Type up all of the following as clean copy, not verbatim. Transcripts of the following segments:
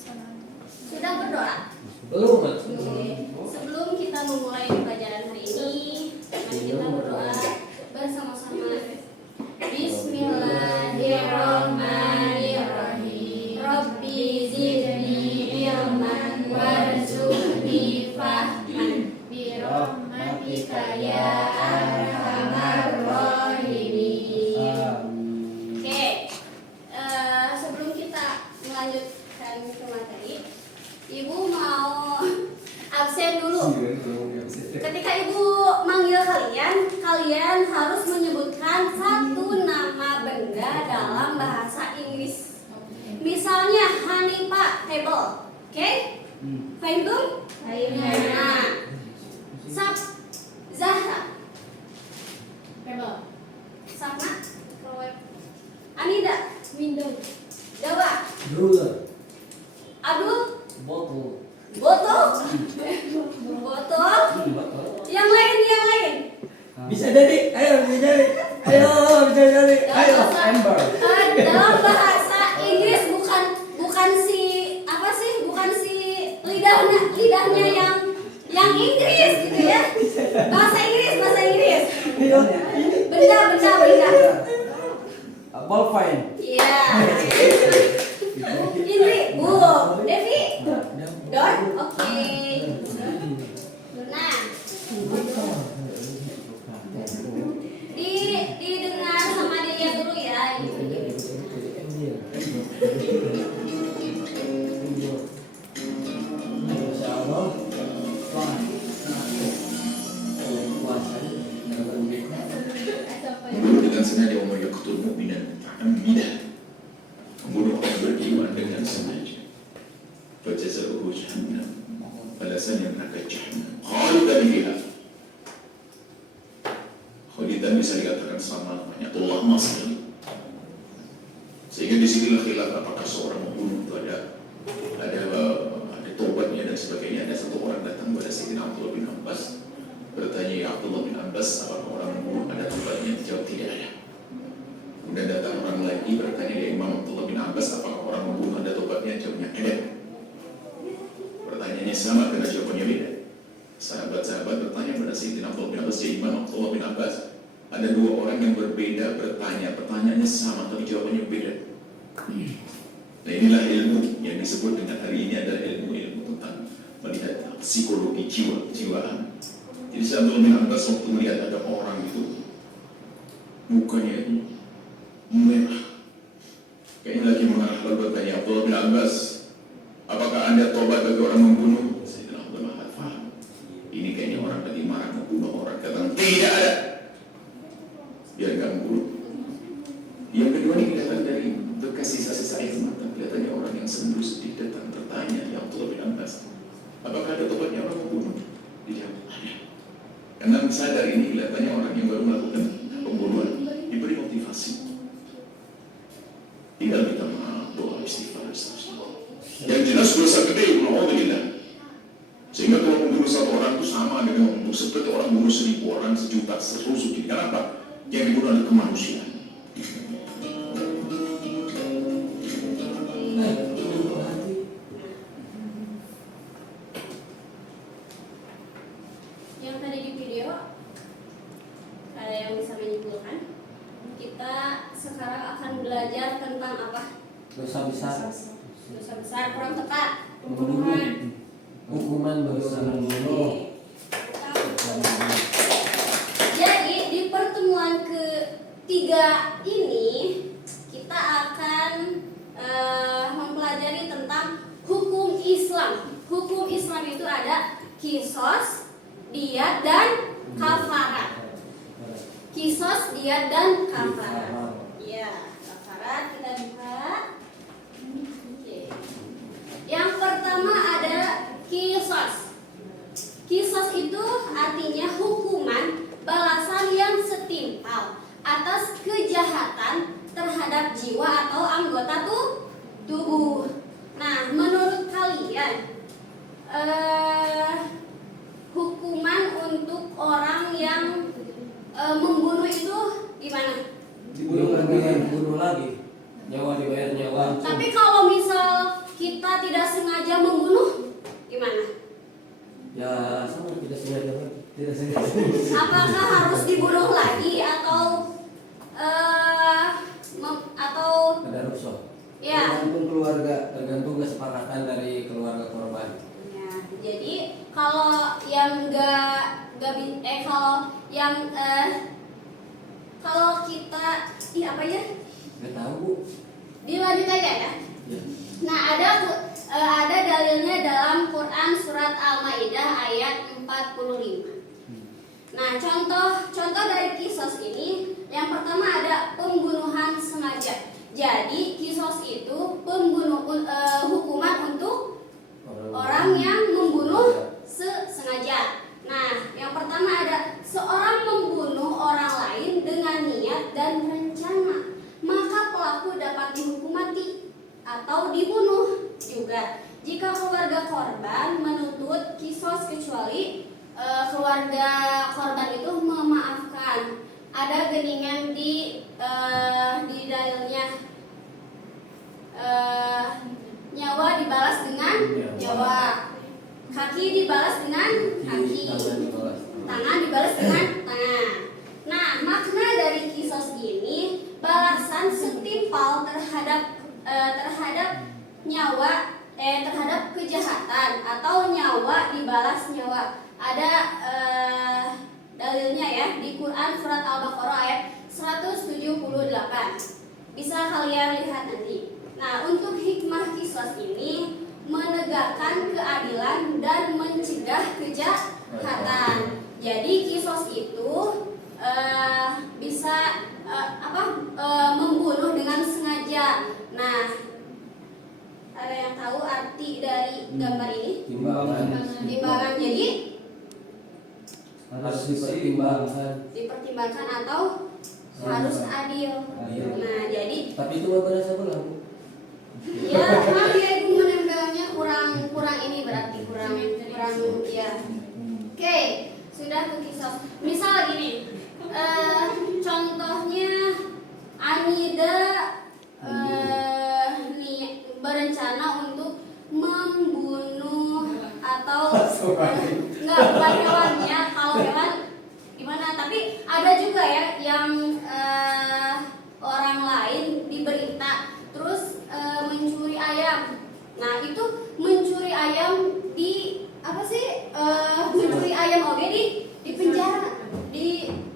Sudah berdoa? Belum. Sebelum kita memulai pelajaran hari ini, mari kita berdoa bersama-sama. Bismillahirrahmanirrahim. Rabbi zidni ilman warzuqni fahman birahmatika ya arhamar rahimin. Oke, sebelum kita melanjutkan ke materi, Ibu mau absen dulu. Ketika Ibu manggil kalian harus menyebutkan satu nama benda dalam bahasa Inggris. Misalnya Hanifa table. Oke? Fahim? Nah, Sab Zahra table. Sama Anida window. Jawa Ruler. Abdul Botol. botol. Yang lain. Bisa jadi. Ayo bisa jadi. Ayo. Ember. Dalam bahasa Inggris bukan si lidahnya yang Inggris gitu ya. Bahasa Inggris. Benda. Ballpoint. Iya. Indri, Bu, Devi, Don, oke. Nah, didengar sama dia dulu ya. Dengan sengaja yaqtul mu'minan muta'ammidan, membunuh orang beriman dengan sengaja. Fajazauhu jahannam, balasannya neraka jahannam. Khalidan fiha. Khalidan bisa dikatakan selama-lamanya atau lama sekali. Sehingga disinilah khilaf apakah seorang membunuh itu ada tobatnya dan sebagainya. Ada satu orang datang kepada Sayyidina Abdullah bin Abbas, bertanya, ya Abdullah bin Abbas, apakah orang membunuh ada tobatnya? Jawab, tidak ada. Kemudian datang orang lagi bertanya, ya Imam Abdullah bin Abbas, apakah orang membunuh ada tobatnya? Jawabnya, ada. Pertanyaannya sama karena jawabannya beda. Sahabat-sahabat bertanya pada Sayyidina Abdullah bin Abbas, ya Imam Abdullah bin Abbas, ada dua orang yang berbeda bertanya, pertanyaannya sama tapi jawabannya beda. Nah, inilah ilmu yang disebut dengan hari ini adalah ilmu tentang melihat psikologi jiwaan. Jadi saya Abdullah bin Abbas waktu melihat ada orang itu mukanya itu merah, kayaknya lagi marah, lalu bertanya, Abdullah bin Abbas, apakah Anda tobat bagi orang membunuh? Sayyidina Abdullah faham, ini kayaknya orang lagi marah membunuh orang. Katakan, tidak ada, biar nggak membunuh. Yang kedua ini kelihatan dari bekas sisa-sisa air mata, kelihatannya orang yang sendu sedih datang bertanya, ya Abdullah bin Abbas, apakah ada tobatnya orang membunuh? Dijawab, ada. Karena sadar ini kelihatannya orang yang baru melakukan pembunuhan, diberi motivasi. Tinggal kita doa istighfar seterusnya. Yang jelas dosa gede, na'udzubillah. Sehingga kalau membunuh satu orang itu sama dengan seperti orang membunuh 1000 orang, 1.000.000, 100.000. Kenapa? Yang dibunuh adalah kemanusiaan. Yang tadi di video ada yang bisa menyimpulkan. Kita sekarang akan belajar tentang apa? Dosa besar. Dosa besar, kurang tepat. Pembunuhan. Hukuman dosa membunuh. Jadi di pertemuan ketiga ini kita akan mempelajari tentang hukum Islam. Hukum Islam itu ada kisos, diyat, dan kafarat. Kisos, diyat, dan kafarat. Ya, kafarat kita buka. Oke. Yang pertama ada kisos. Kisos itu artinya hukuman balasan yang setimpal atas kejahatan terhadap jiwa atau anggota tubuh. Nah, menurut kalian hukuman untuk orang yang membunuh itu gimana? Dibunuh lagi, nyawa dibayar nyawa. Tapi kalau misal kita kita tidak sengaja membunuh, gimana? Ya sama tidak sengaja. Tidak sengaja. Apakah harus dibunuh lagi atau Ada rusuh. ya? Tergantung keluarga, tergantung kesepakatan dari keluarga korban. Ya, jadi kalau yang kalau kita apa ya? Nggak tahu Bu. Dilanjut aja ya. Ya. Nah, ada dalilnya dalam Quran surat Al-Maidah ayat 45. Nah, contoh dari kisos ini, yang pertama ada pembunuhan sengaja. Jadi kisos itu hukuman untuk orang yang membunuh sengaja. Nah, yang pertama ada seorang membunuh orang lain dengan niat dan rencana, maka pelaku dapat dihukum mati atau dibunuh juga jika keluarga korban menuntut kisos, kecuali keluarga korban itu memaafkan. Ada geningan di dalilnya, nyawa dibalas dengan nyawa, kaki dibalas dengan kaki, tangan dibalas dengan tangan. Nah, makna dari kisos ini balasan setimpal terhadap nyawa terhadap kejahatan atau nyawa dibalas nyawa. Ada dalilnya ya di Quran surat Al-Baqarah ayat 178. Bisa kalian lihat nanti. Nah, untuk hikmah kisos ini menegakkan keadilan dan mencegah kejahatan. Jadi kisos itu bisa membunuh dengan sengaja. Nah, ada yang tahu arti dari gambar ini? Timbangan. Jadi harus dipertimbangkan atau harus adil. Nah, jadi tapi itu nggak berasa belah Bu. ya memang dia itu menempelnya kurang ini, berarti kurang ya. Oke, sudah ke kisos. Misal gini, contohnya Anida berencana untuk membunuh atau enggak, bukan hewannya. Kalau hewan gimana? Tapi ada juga ya yang orang lain diberita terus mencuri ayam. Nah, itu mencuri ayam di apa sih? Mencuri ayam oke di penjara.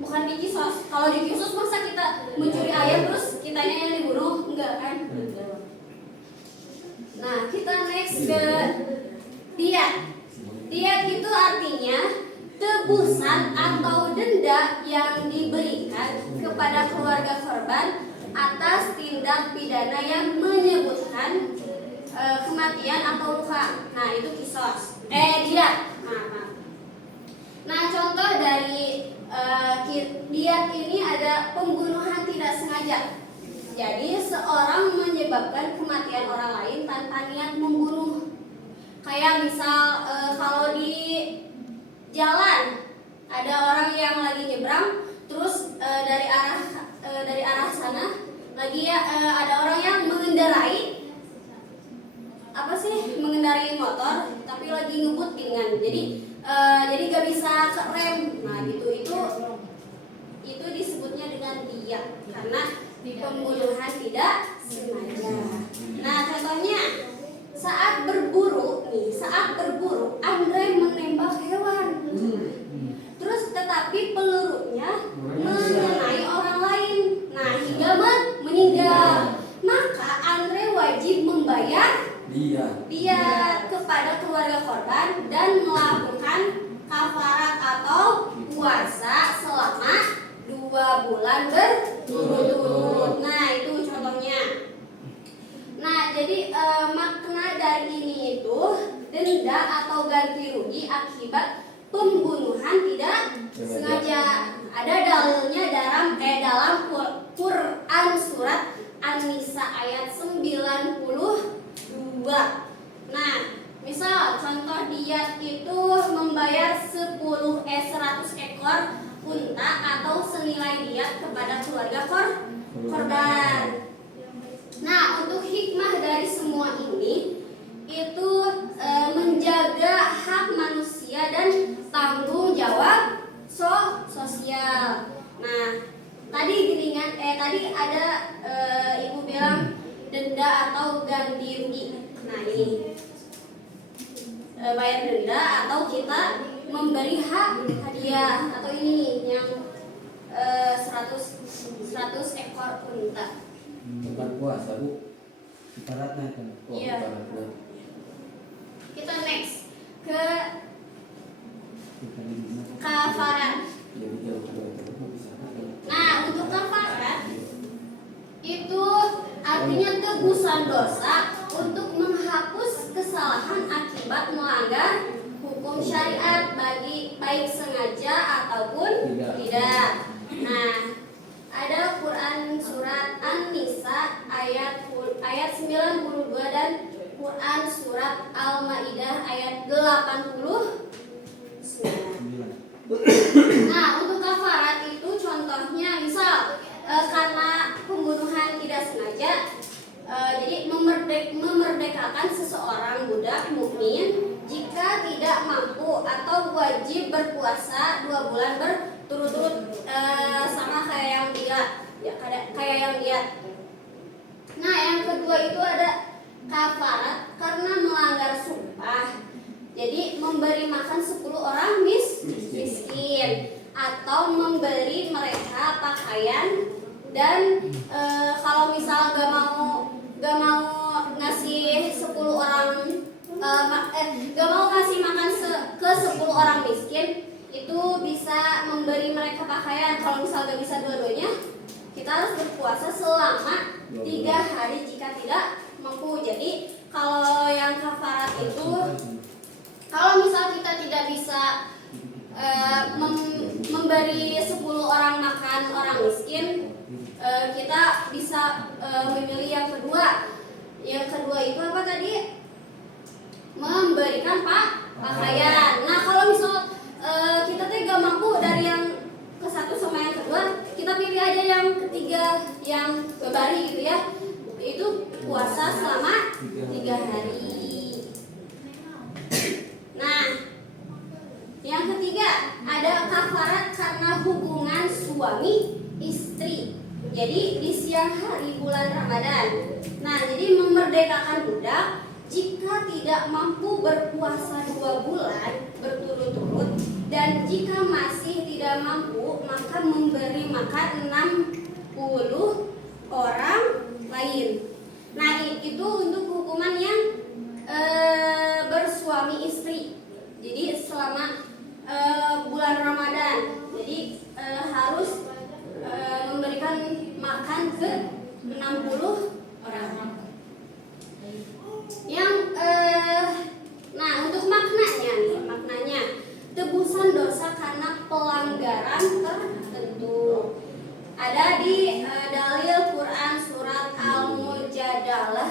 Bukan di kisos. Kalau di kisos masa kita mencuri ayam terus kitanya yang dibunuh? Enggak kan? Nah, kita next ke diat. Diat itu artinya tebusan atau denda yang diberikan kepada keluarga korban atas tindak pidana yang menyebutkan kematian atau luka. Nah, itu kisos. Diat. Nah, contoh dari diat ini ada pembunuhan tidak sengaja. Jadi seorang menyebabkan kematian orang lain tanpa niat membunuh. Kayak misal kalau di jalan ada orang yang lagi nyebrang, terus dari arah sana lagi ada orang yang mengendarai mengendarai motor tapi lagi ngebut dengan jadi gak bisa rem. Nah, itu disebutnya dengan diat karena pembunuhan tidak sengaja. Nah, contohnya saat berburu Andre menembak hewan. Terus tetapi pelurunya mengenai orang lain. Nah, hingga meninggal. Maka Andre wajib membayar diat kepada keluarga korban dan melakukan kafarat atau puasa selama 2 bulan berturut-turut. Nah, itu contohnya. Nah, jadi makna dari ini itu denda atau ganti rugi akibat pembunuhan tidak sengaja. Ada dalilnya dalam Quran surat An-Nisa ayat 92. Nah, misal contoh diat itu membayar 100 ekor unta atau senilai diat kepada keluarga korban. Nah, untuk hikmah dari semua ini itu menjaga hak manusia dan tanggung jawab sosial. Nah, tadi ada ibu bilang denda atau ganti rugi. Nah, ini bayar denda atau kita memberi hadiah atau ini nih yang 100 ekor unta. Tempat puasa Bu, ibaratnya kan. Oh, Iya. ibaratnya. Kita next ke Kita di mana? kafarat. Jadi jauh bisa. Nah, untuk kafarat itu artinya tebusan dosa untuk menghapus kesalahan akibat melanggar hukum syariat baik sengaja ataupun tidak. Nah, ada Quran surat An-Nisa ayat 92 dan Quran surat Al-Maidah ayat 89. Nah, untuk kafarat itu contohnya misal karena pembunuhan tidak sengaja, jadi memerdekakan seseorang budak mukmin jika tidak mampu atau wajib berpuasa 2 bulan berturut-turut, sama kayak yang diat. Nah, yang kedua itu ada kafarat karena melanggar sumpah. Jadi memberi makan 10 orang miskin atau memberi mereka pakaian dan kalau misal gak mau ngasih 10 orang gak mau ngasih makan ke 10 orang miskin, itu bisa memberi mereka pakaian. Kalau misal gak bisa dua-duanya, kita harus berpuasa selama 3 hari jika tidak mampu. Jadi kalau yang kafarat itu, kalau misal kita tidak bisa memberi 10 orang makan orang miskin, kita bisa memilih yang kedua. Yang kedua itu apa tadi? Memberikan pakaian. Nah, kalau misal kita gak mampu dari yang ke satu sama yang kedua, kita pilih aja yang ketiga, yang bebari gitu ya. Itu puasa selama 3 hari. Nah, yang ketiga ada kafarat karena hubungan suami istri. Jadi di siang hari bulan Ramadan. Nah, jadi memerdekakan budak jika tidak mampu berpuasa 2 bulan berturut-turut, dan jika masih tidak mampu maka memberi makan 60 orang lain. Nah, itu untuk hukuman yang bersuami istri. Jadi selama bulan Ramadan, jadi harus memberikan makan ke 60 orang. Yang nah, untuk maknanya tebusan dosa karena pelanggaran tertentu. Ada di dalil Quran surat Al-Mujadalah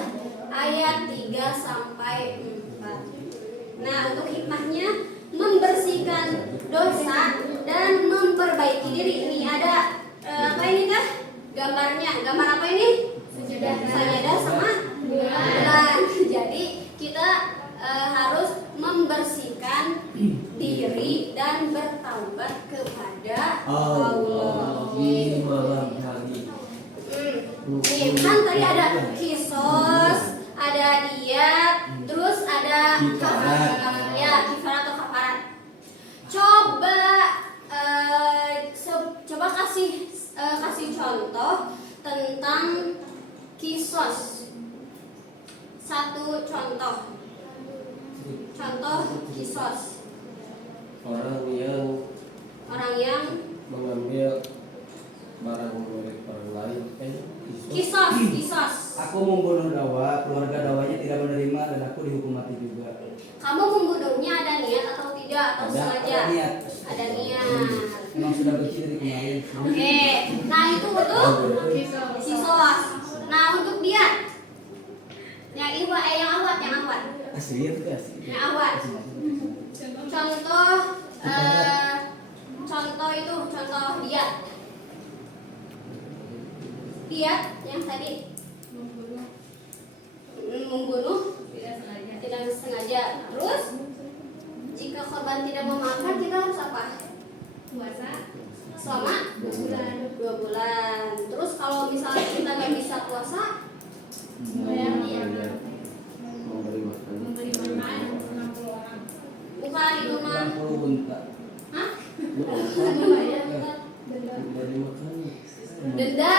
ayat 3 sampai 4. Nah, untuk hikmahnya membersihkan dosa dan memperbaiki diri. Ini ada apa ini kah? Gambar apa ini? Sajadah sama bulan. Jadi kita harus membersihkan diri dan bertaubat kepada Allah. Nih, kan tadi ada kisos, ada diat, terus ada kifarat atau kafarat. Coba kasih contoh tentang kisos. Satu contoh kisos. Orang yang mengambil barang milik orang lain. Kisos. Aku membunuh Dawa, keluarga Dawanya tidak menerima dan aku dihukum mati juga. Kamu membunuhnya ada niat atau tidak, atau sengaja? Ada niat. Memang sudah benci dari kemarin. Oke. Nah, itu untuk kisos. Nah, untuk dia yang awat. Asli itu asli. Yang awat. Contoh dia. Dia yang tadi membunuh tidak selama 2 bulan. Terus kalau misalnya kita nggak bisa puasa, bukan itu mah, 60 unta. hah? Dari makan. Denda.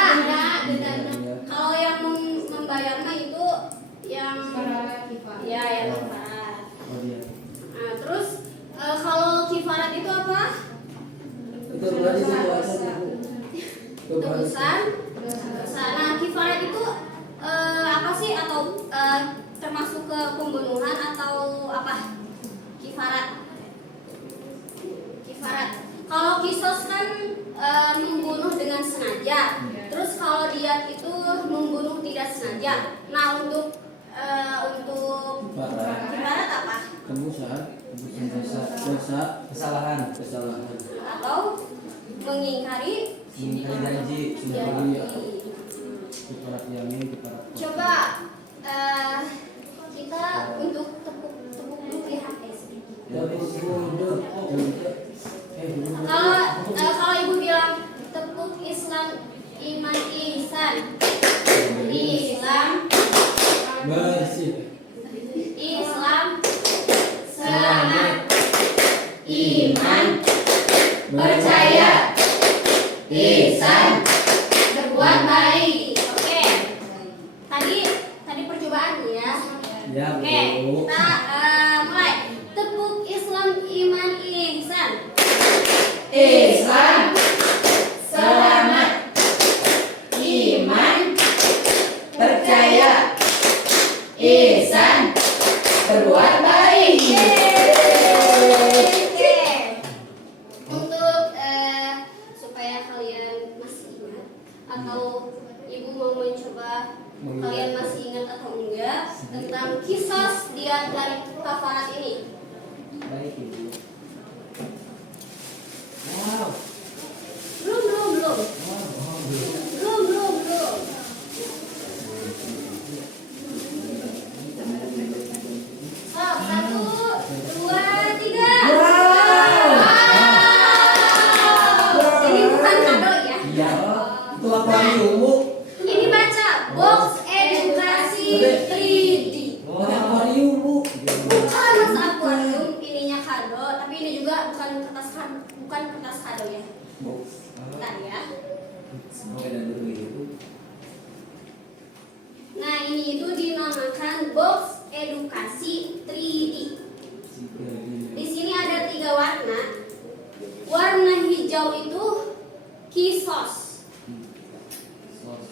Kalau yang membayar mah itu yang ya yang kifarat. Oh dia. Nah, terus kalau kifarat itu apa? Itu berarti puasa. Tebusan. Nah, kifarat itu apa sih, atau termasuk ke pembunuhan atau apa? Kifarat. Kalau kisos kan membunuh dengan sengaja. Terus kalau diat itu membunuh tidak sengaja. Nah, untuk kifarat apa? Tebusan dosa, kesalahan. Atau mengingkari Janji sudah janji. kifarat yamin, kifarat. Coba kita untuk tepuk dulu ya sedikit. Kalau ibu bilang tepuk Islam iman ihsan, Islam bersih. Islam selamat, iman percaya, ihsan berbuat baik. Oke. Tadi percobaan ya. Ya, Oke, Bu. kita mulai. Tepuk Islam iman ihsan. Islam selamat, iman percaya, ihsan berbuat baik. Oke. Untuk supaya kalian masih ingat, atau ibu mau mencoba kalian masih ingat atau enggak tentang kisah diat dan kafarat ini. Baik, Ibu. Wow. Belum. So, 1, 2, 3. Wow. Ini bukan kado ya. Iya. Itu akuarium, Bu. Ini baca box edukasi 3D. Oh, akuarium, Bu. Bukan masa akuarium, ininya kado, tapi ini juga bukan kertas kado ya. Bentar ya. Oke, dan dulu itu. Nah, ini itu dinamakan box edukasi 3D. Di sini ada 3 warna. Warna hijau itu kisos.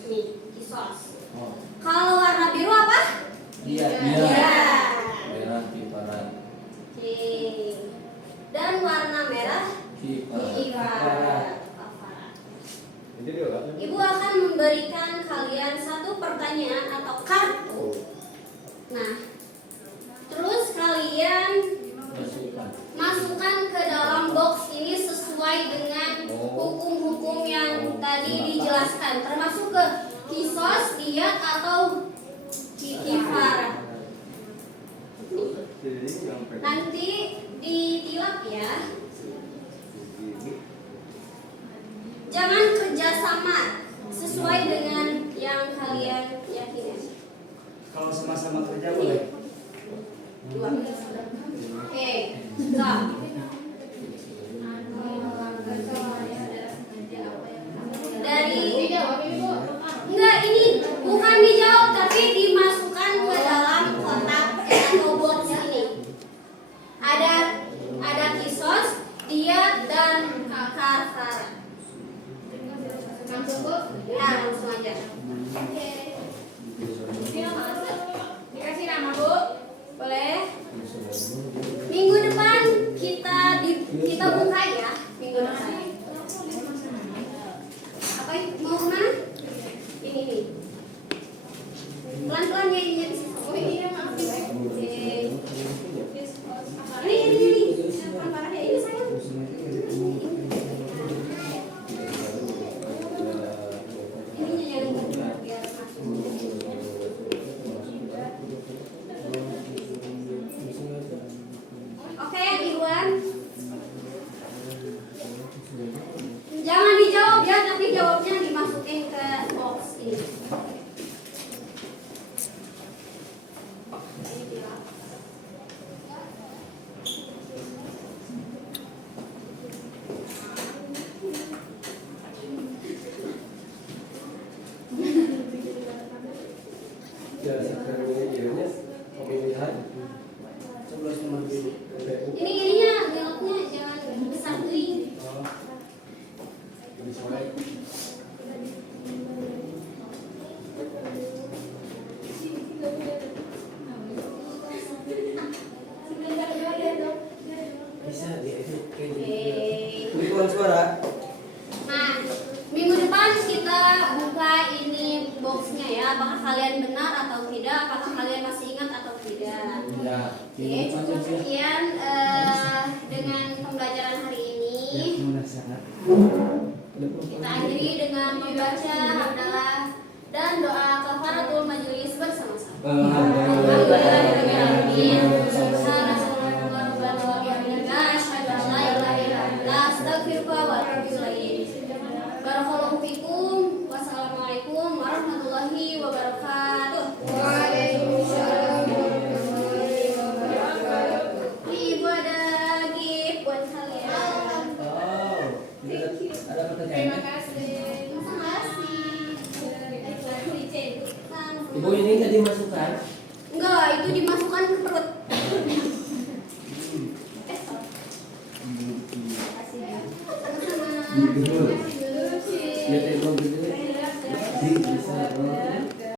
Nih, kisos. Oh, Kalau warna biru apa? iya. Ya. Merah kifarat. Oke. Dan warna merah Kifarat. kifarat. Ibu akan memberikan kalian 1 pertanyaan atau kartu. Nah, terus kalian masukkan ke dalam box ini sesuai dengan hukum-hukum yang tadi dijelaskan, termasuk ke kisos, diat atau kifarat. Nanti ditilap ya. Jangan kerjasama sesuai dengan yang kalian yakini. Kalau sama-sama kerja boleh. 2. Oke, stop. Dari enggak, ini bukan dijawab tapi dimasukkan ke dalam kotak atau box ini. Ada kisos, diat dan kafarat. Ya, langsung aja. Dikasih nama, Bu? Boleh? Minggu depan kita buka ya, minggu depan. Apa mau kemana? Ini. Pelan-pelan ya ininya di situ. Oh iya, maaf. Oke. Ini. Parah ya ini sayang. Ininya yang biar masuk. Oke, Iwan. suara. Nah, minggu depan kita buka ini boxnya ya. Apakah kalian benar atau tidak? Apakah kalian masih ingat atau tidak? Ya, Oke, cukup sekian dengan pembelajaran hari ini. Kita akhiri dengan membaca hamdalah dan doa kafaratul majelis bersama-sama. Alhamdulillahirrahmanirrahim. Subhanallah wa bihamdihi asyhadu an la ilaha illa anta astaghfiruka wa atubu ilaik. Barakallahu fikum. Wassalamualaikum warahmatullahi wabarakatuh. Waalaikumsalam warahmatullahi wabarakatuh. Ibu ada gift buat kalian. Oh, ada pertanyaan? kasih. Terima kasih. Ibu ini nggak dimasukkan? Enggak, itu dimasukkan ke perut. Lihat ibu gitu. Bisa.